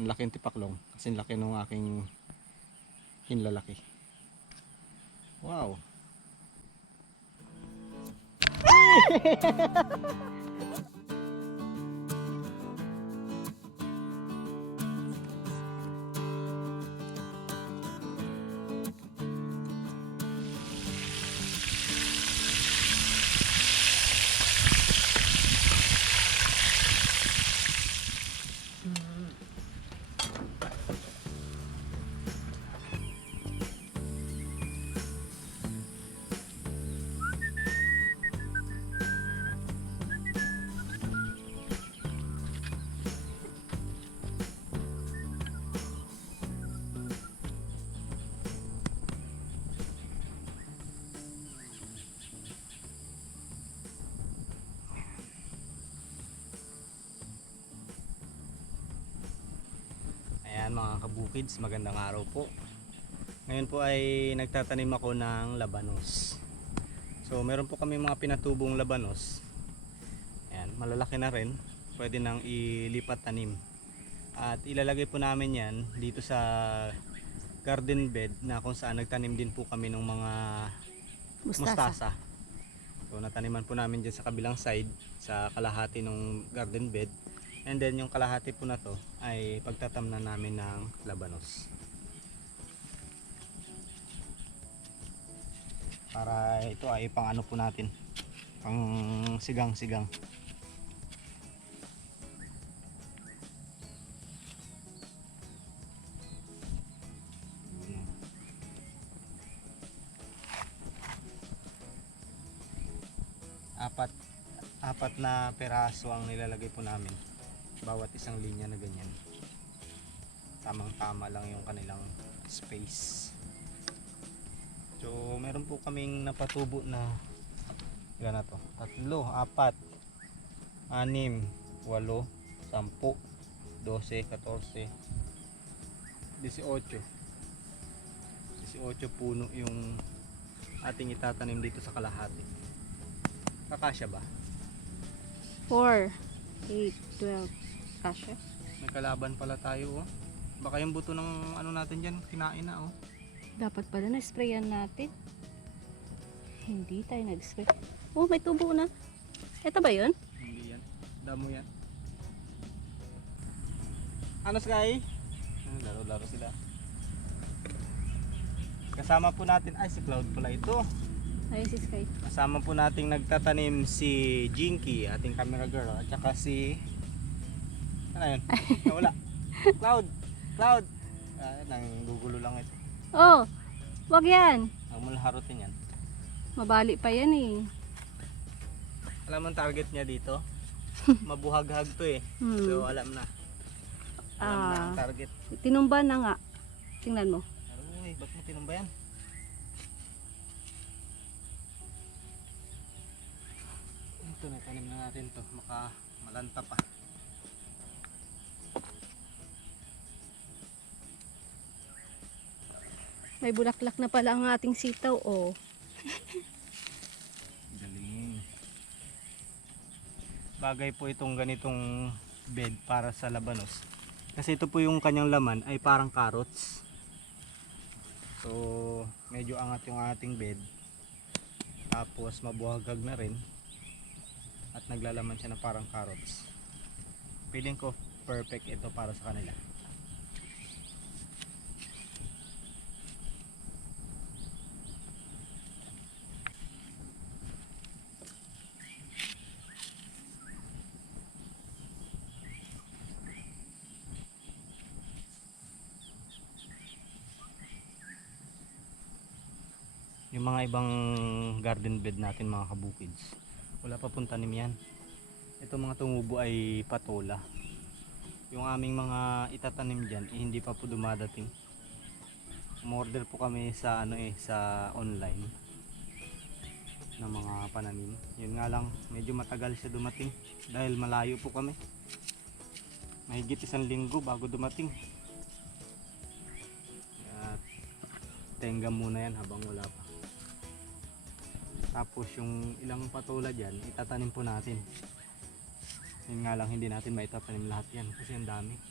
Ang laki ng tipaklong. Kasi laki ng aking hinlalaki. Wow. mga kabukids, magandang araw po. Ngayon po ay nagtatanim ako ng labanos. So meron po kami mga pinatubong labanos. Ayan, malalaki na rin. Pwede nang ilipat tanim. At ilalagay po namin yan dito sa garden bed na kung saan nagtanim din po kami ng mga mustasa. So nataniman po namin dyan sa kabilang side sa kalahati ng garden bed. And then yung kalahati po na to ay pagtatamnan namin ng labanos. Para ito ay pang ano po natin. Pang sigang-sigang. Yun. Apat apat na peraso ang nilalagay po namin bawat isang linya na ganyan. Tamang tama lang yung kanilang space. So meron po kaming napatubo na gana to? Tatlo, apat anim, walo sampu, dose, katorse 18 18 puno yung ating itatanim dito sa kalahati. Kakasya ba? 4, 8, 12. Kasha? May kalaban pala tayo oh. Baka yung buto ng ano natin dyan, kinain na oh. Dapat pala na-sprayan natin. Hindi tayo nag-spray. Oh, may tubo na. Ito ba yun? Hindi yan. Damo yan. Ano Sky? Ano, Laro-laro sila. Kasama po natin, ay si Cloud pala ito. Ayun si Sky. Kasama po nating nagtatanim si Jinky, ating camera girl, at saka si... Ano yun? Nawala. Cloud! Cloud! Ah, nanggugulo lang ito. Oh, wag yan. Huwag mo laharutin yan. Mabali pa yan eh. Alam mo target niya dito? Mabuhaghag to eh. Hmm. So alam na. Alam na ang Ah, target. tinumba na nga. Tingnan mo. Uy, ba't mo tinumba yan? Ito na, tanim na natin to. Maka malanta pa. May bulaklak na pala ang ating sitaw. Oh. Galing. Bagay po itong ganitong bed para sa labanos. Kasi ito po yung kanyang laman ay parang carrots. So, medyo angat yung ating bed. Tapos mabuhagag na rin. At naglalaman siya na parang carrots. Feeling ko perfect ito para sa kanila. yung mga ibang garden bed natin mga kabukids wala pa pong tanim yan. Ito mga tumubo ay patola. Yung aming mga itatanim dyan eh, hindi pa po dumadating. Umorder po kami sa ano eh sa online ng mga pananim. Yun nga lang medyo matagal siya dumating dahil malayo po kami. Mahigit isang linggo bago dumating. At tenga muna yan habang wala pa tapos yung ilang patola dyan, itatanim po natin. Yun nga lang, hindi natin maitatanim lahat yan kasi ang dami.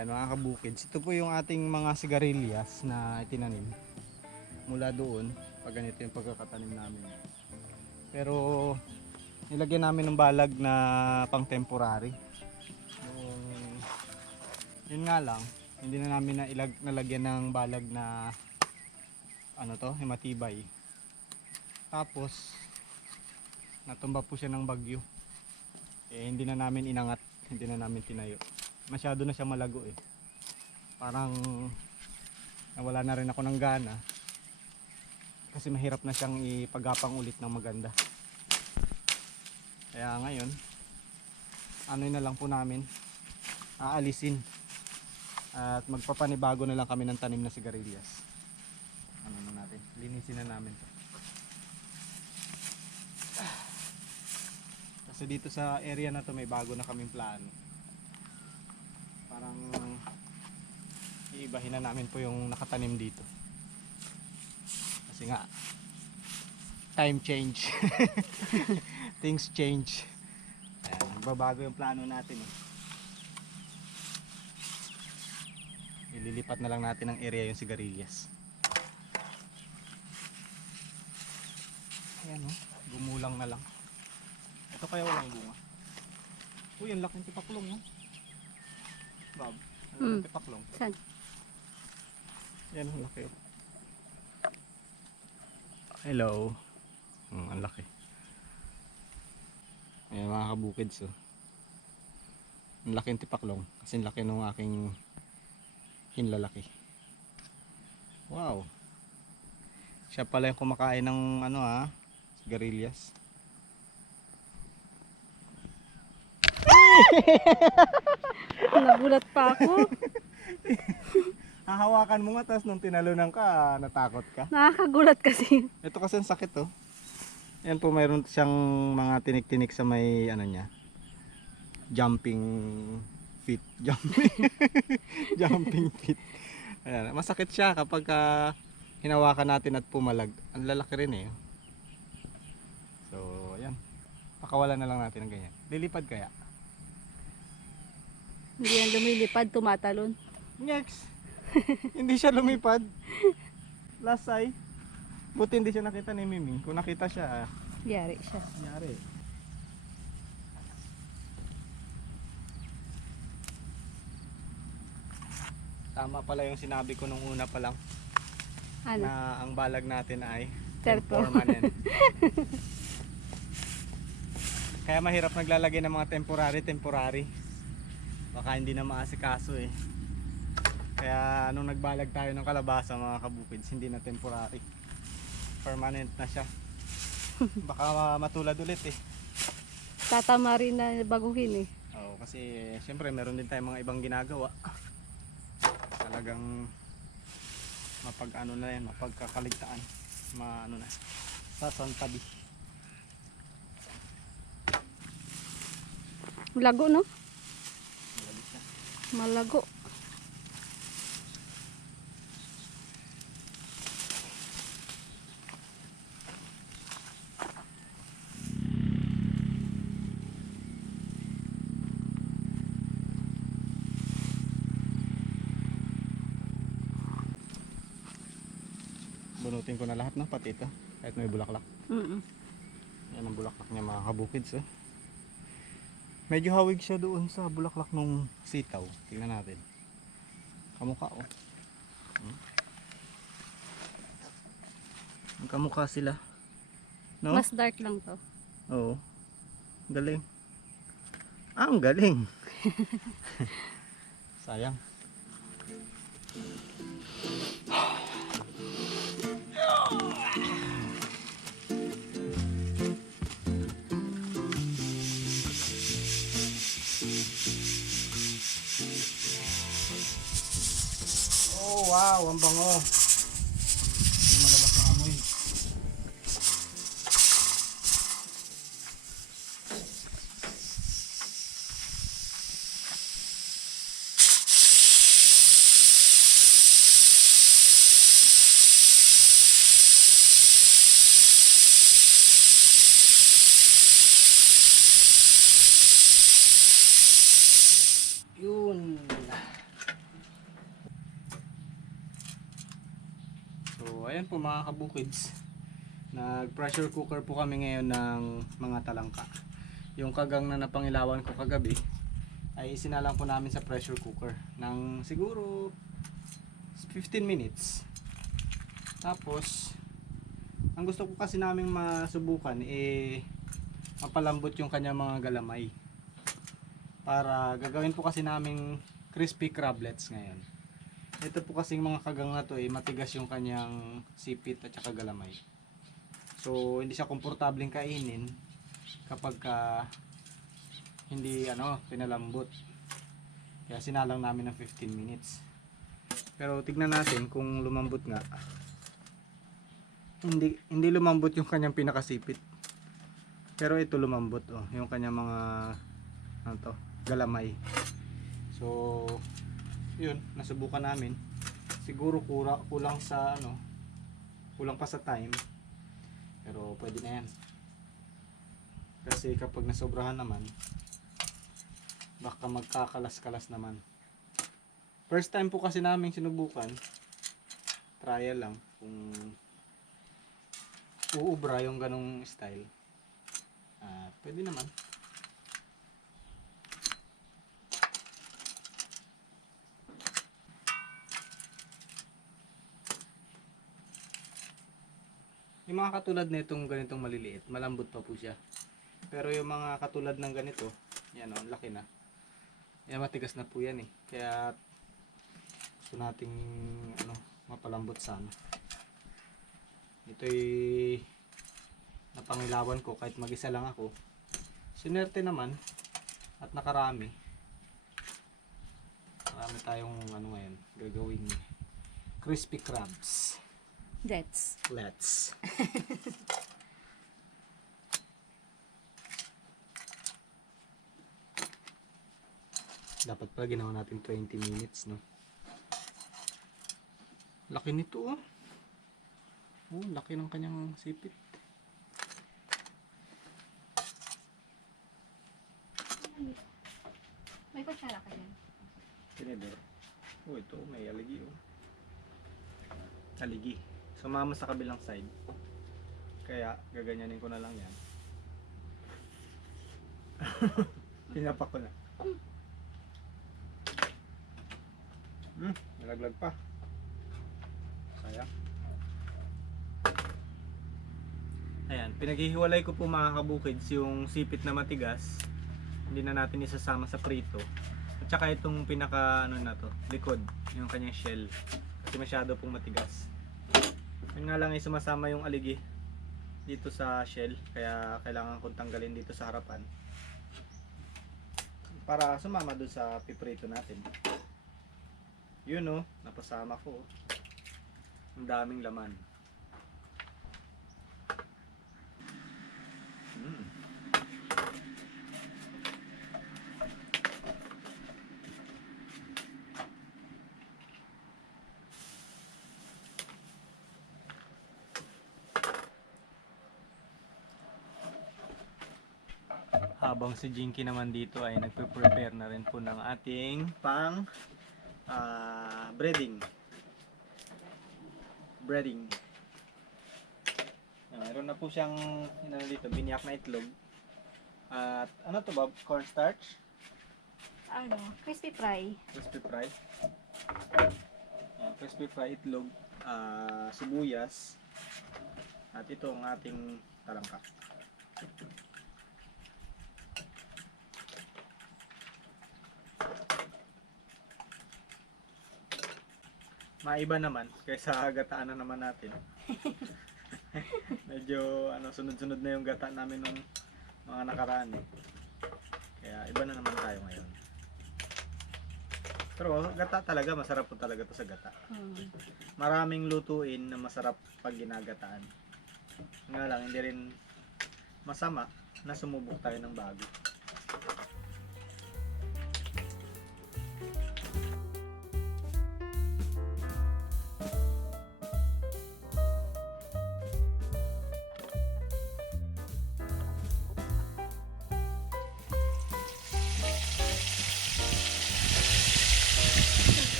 Ayan mga kabukids. Ito po yung ating mga sigarilyas na itinanim. Mula doon, pag ganito yung pagkakatanim namin. Pero nilagyan namin ng balag na pang temporary. Yung, yun nga lang, hindi na namin na ilag, nalagyan ng balag na ano to, himatibay. Tapos natumba po siya ng bagyo. Eh hindi na namin inangat, hindi na namin tinayo. Masyado na siya malago eh. Parang nawala na rin ako ng gana. Kasi mahirap na siyang ipagapang ulit ng maganda. Kaya ngayon, ano na lang po namin, aalisin. At magpapanibago na lang kami ng tanim na sigarilyas. Ano na natin, linisin na namin to. Kasi dito sa area na to may bago na kaming plano. Parang iibahin na namin po yung nakatanim dito. Kasi nga time change. Things change. Ayan, babago yung plano natin eh. Ililipat na lang natin ang area yung sigarilyas. Ayan oh, gumulang na lang. Ito kaya walang bunga. Uy, ang laking tipaklong no? Bob, ang laking Mm. tipaklong. Saan? Yan, ang laki. Hello. Hmm, ang laki. Ayan mga kabukids oh. Ang laking tipaklong. Kasi ang laki nung aking hinlalaki. Wow. Siya pala yung kumakain ng ano ah, sigarilyas. Nagulat pa ako. Hahawakan mo nga tapos nung tinalunan ka, natakot ka. Nakakagulat kasi. Ito kasi ang sakit oh. Yan po mayroon siyang mga tinik-tinik sa may ano niya. Jumping feet. Jumping. Jumping feet. Ayan, masakit siya kapag ah, hinawakan natin at pumalag. Ang lalaki rin eh. So, ayan. Pakawalan na lang natin ng ganyan. Lilipad kaya? Hindi yan lumilipad, tumatalon. Next. hindi siya lumipad. Lasay. Buti hindi siya nakita ni Miming. Kung nakita siya, ah, Yari siya. Nangyari. Tama pala yung sinabi ko nung una pa lang Ano? na ang balag natin ay Terpo. permanent. Kaya mahirap naglalagay ng mga temporary temporary. Baka hindi na maasikaso eh. Kaya nung nagbalag tayo ng kalabasa mga kabukids, hindi na temporary. Permanent na siya. Baka matulad ulit eh. Tatama rin na baguhin eh. Oo, kasi siyempre meron din tayong mga ibang ginagawa. Talagang mapag ano na yan, mapagkakaligtaan. Ma ano na, sasantabi. Lago no? Malago. Bunutin ko na lahat ng pati ito. Kahit may bulaklak. Mm Yan ang bulaklak niya mga kabukids. Oh. Medyo hawig siya doon sa bulaklak nung sitaw. Tingnan natin. Kamukha oh. Hmm. Kamukha sila. No? Mas dark lang to. Oo. Galing. Ah, ang galing. Sayang. 哇，王鹏哦。Ayan po mga kabukids. Nag-pressure cooker po kami ngayon ng mga talangka. Yung kagang na napangilawan ko kagabi ay isinalang po namin sa pressure cooker ng siguro 15 minutes. Tapos, ang gusto ko kasi namin masubukan eh mapalambot yung kanyang mga galamay para gagawin po kasi namin crispy crablets ngayon. Ito po kasing mga kagang na to eh, matigas yung kanyang sipit at saka galamay. So, hindi siya komportableng kainin kapag ka hindi ano, pinalambot. Kaya sinalang namin ng 15 minutes. Pero tignan natin kung lumambot nga. Hindi hindi lumambot yung kanyang pinakasipit. Pero ito lumambot oh, yung kanyang mga ano to, galamay. So, yun, nasubukan namin. Siguro kura, kulang sa ano, kulang pa sa time. Pero pwede na yan. Kasi kapag nasobrahan naman, baka magkakalas-kalas naman. First time po kasi namin sinubukan. Trial lang kung uubra yung ganong style. Ah, pwede naman. Yung mga katulad nitong ganitong maliliit, malambot pa po siya. Pero yung mga katulad ng ganito, yan o, ang laki na. Yan matigas na po yan eh. Kaya gusto nating ano, mapalambot sana. Ito'y napangilawan ko kahit mag-isa lang ako. Sinerte naman at nakarami. Marami tayong ano ngayon, gagawing crispy crabs. That's. Let's. Dapat pala ginawa natin 20 minutes, no? Laki nito, oh. Oh, laki ng kanyang sipit. May kutsara ka dyan. Tinidor. Oh, ito, may aligi, oh. Aligi. Sumama sa kabilang side. Kaya, gaganyanin ko na lang yan. Pinapak ko na. Hmm, nalaglag pa. Sayang. Ayan, pinaghihiwalay ko po mga kabukids yung sipit na matigas. Hindi na natin isasama sa prito. At saka itong pinaka ano na to, likod, yung kanyang shell. Kasi masyado pong matigas. Yun nga lang ay sumasama yung aligi dito sa shell. Kaya kailangan kong tanggalin dito sa harapan. Para sumama doon sa piprito natin. Yun oh, napasama ko. oh. Ang daming laman. Mm. Habang si Jinky naman dito ay nagpe-prepare na rin po ng ating pang ah, breading. Breading. Mayroon na po siyang ano dito, biniyak na itlog. At ano to ba? Cornstarch? Ano, crispy fry. Crispy fry. Ayan, crispy fry itlog, ah, sibuyas. At ito ang ating talangka. Maiba naman kaysa gataan na naman natin. Medyo ano sunod-sunod na yung gata namin nung mga nakaraan eh. Kaya iba na naman tayo ngayon. Pero gata talaga, masarap po talaga to sa gata. Hmm. Maraming lutuin na masarap pag ginagataan. Nga lang, hindi rin masama na sumubok tayo ng bago.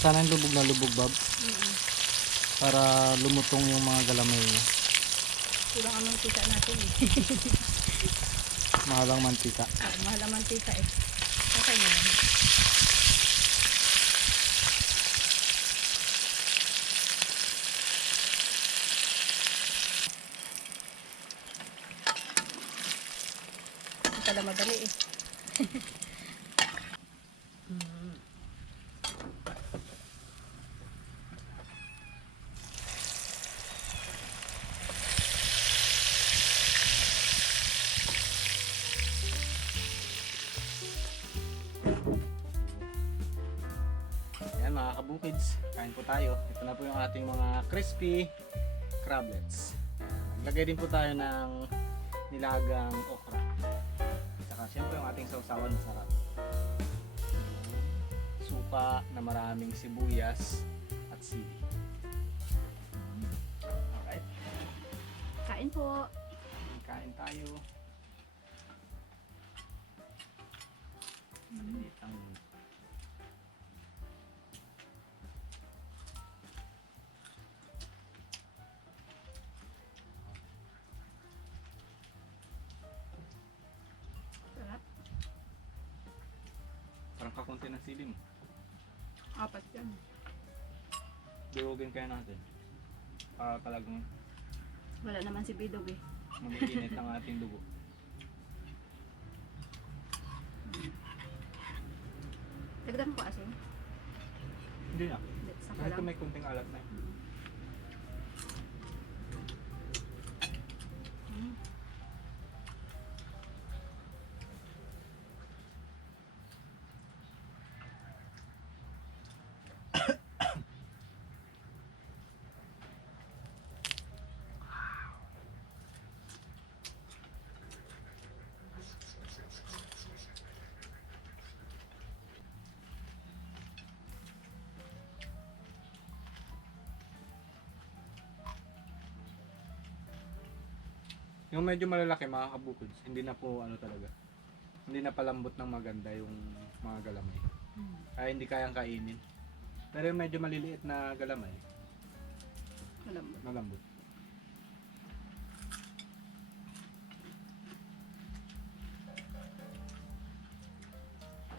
Sana yung lubog na lubog, Bob. Mm-mm. Para lumutong yung mga galamay niya. Kulang ang mantika natin eh. Mahalang mantika. Ah, mahal ang mantika eh. Okay na yan. Pala madali eh. crispy crablets. Lagay din po tayo ng nilagang okra. Saka siyempre yung ating sausawan masarap. Suka na maraming sibuyas at sili. Alright, Kain po. kain tayo. Maliit ang mo. Apat yan. Durugin kaya natin. Para talagang Wala naman si Bidog eh. Mag-init ang ating dugo. Dagdag ko asin. Hindi na. Saka Kahit lang. may kunting alat na. Mm. Yung medyo malalaki mga kabukods, hindi na po ano talaga. Hindi na palambot ng maganda yung mga galamay. Mm. Kaya hindi kayang kainin. Pero yung medyo maliliit na galamay, Malambot. malambot.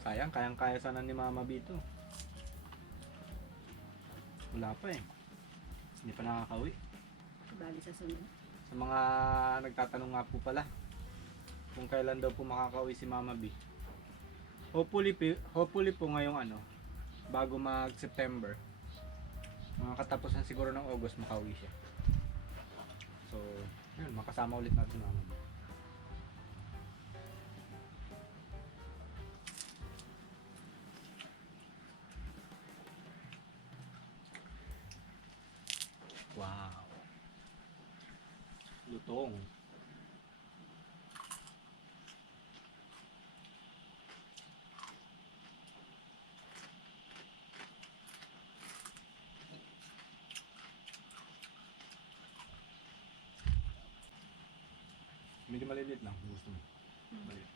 Sayang, kayang-kaya sana ni Mama Bito. Wala pa eh. Hindi pa nakakawi. Bali sa sunod. Sa mga nagtatanong nga po pala kung kailan daw po makakauwi si Mama B. Hopefully, hopefully po ngayong ano, bago mag September. Mga katapusan siguro ng August makauwi siya. So, yun, makasama ulit natin si Mama B. Wow. Bawang. Medyo maliliit lang kung gusto mo. Hmm. Maliit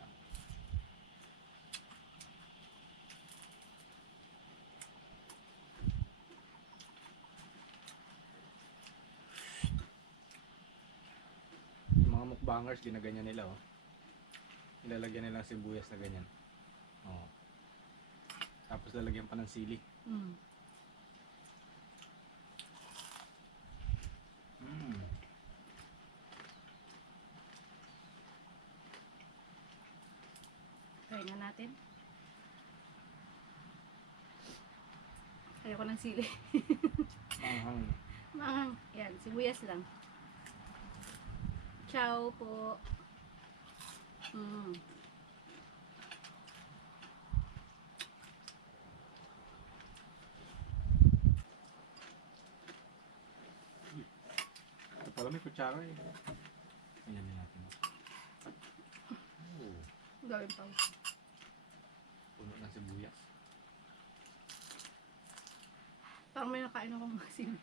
mukbangers, ginaganyan nila oh. Nilalagyan nila ng sibuyas na ganyan. Oo. Tapos lalagyan pa ng sili. Mm. Mm. Try nga natin. Ayoko ng sili. Manghang. Maanghang. Yan, sibuyas lang. Ciao po. Mm. Ito pala may kutsara eh. Ayan din natin. Oh, Gawin pa. puno ng sibuyas. Parang may nakain akong mga sili.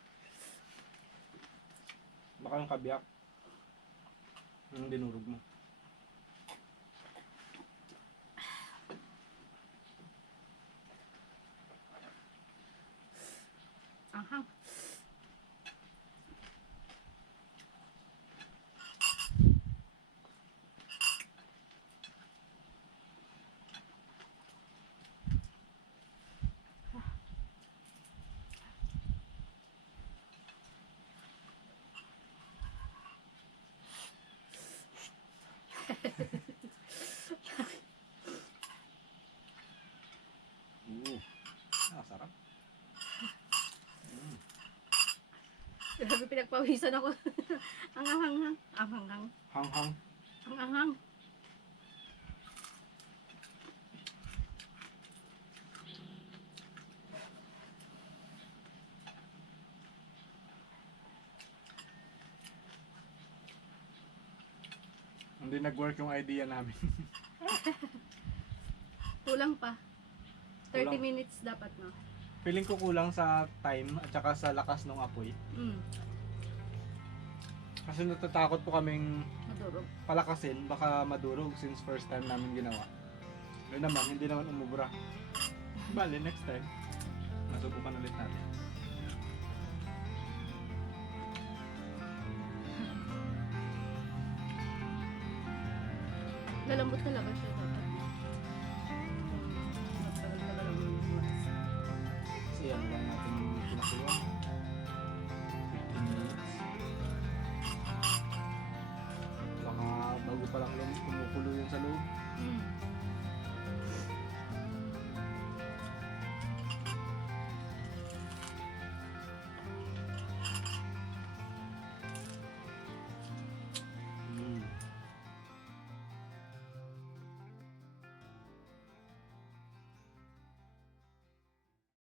Baka yung kabiyak. Yung dinurog mo. Anghang. Oo. Ah, sarap. Mm. Grabe pinagpawisan ako. Ang anghang. Ang anghang. Hang-hang. Ang anghang. Hindi nag-work yung idea namin. Kulang pa. 30 Kulang. minutes dapat no. Feeling ko kulang sa time at saka sa lakas ng apoy. Mm. Kasi natatakot po kaming Madurog. palakasin, baka madurog since first time namin ginawa. Pero naman, hindi naman umubra. Bali, next time, masubukan ulit natin. Lalambot talaga siya dapat. Kasi yan lang natin pinakuluan.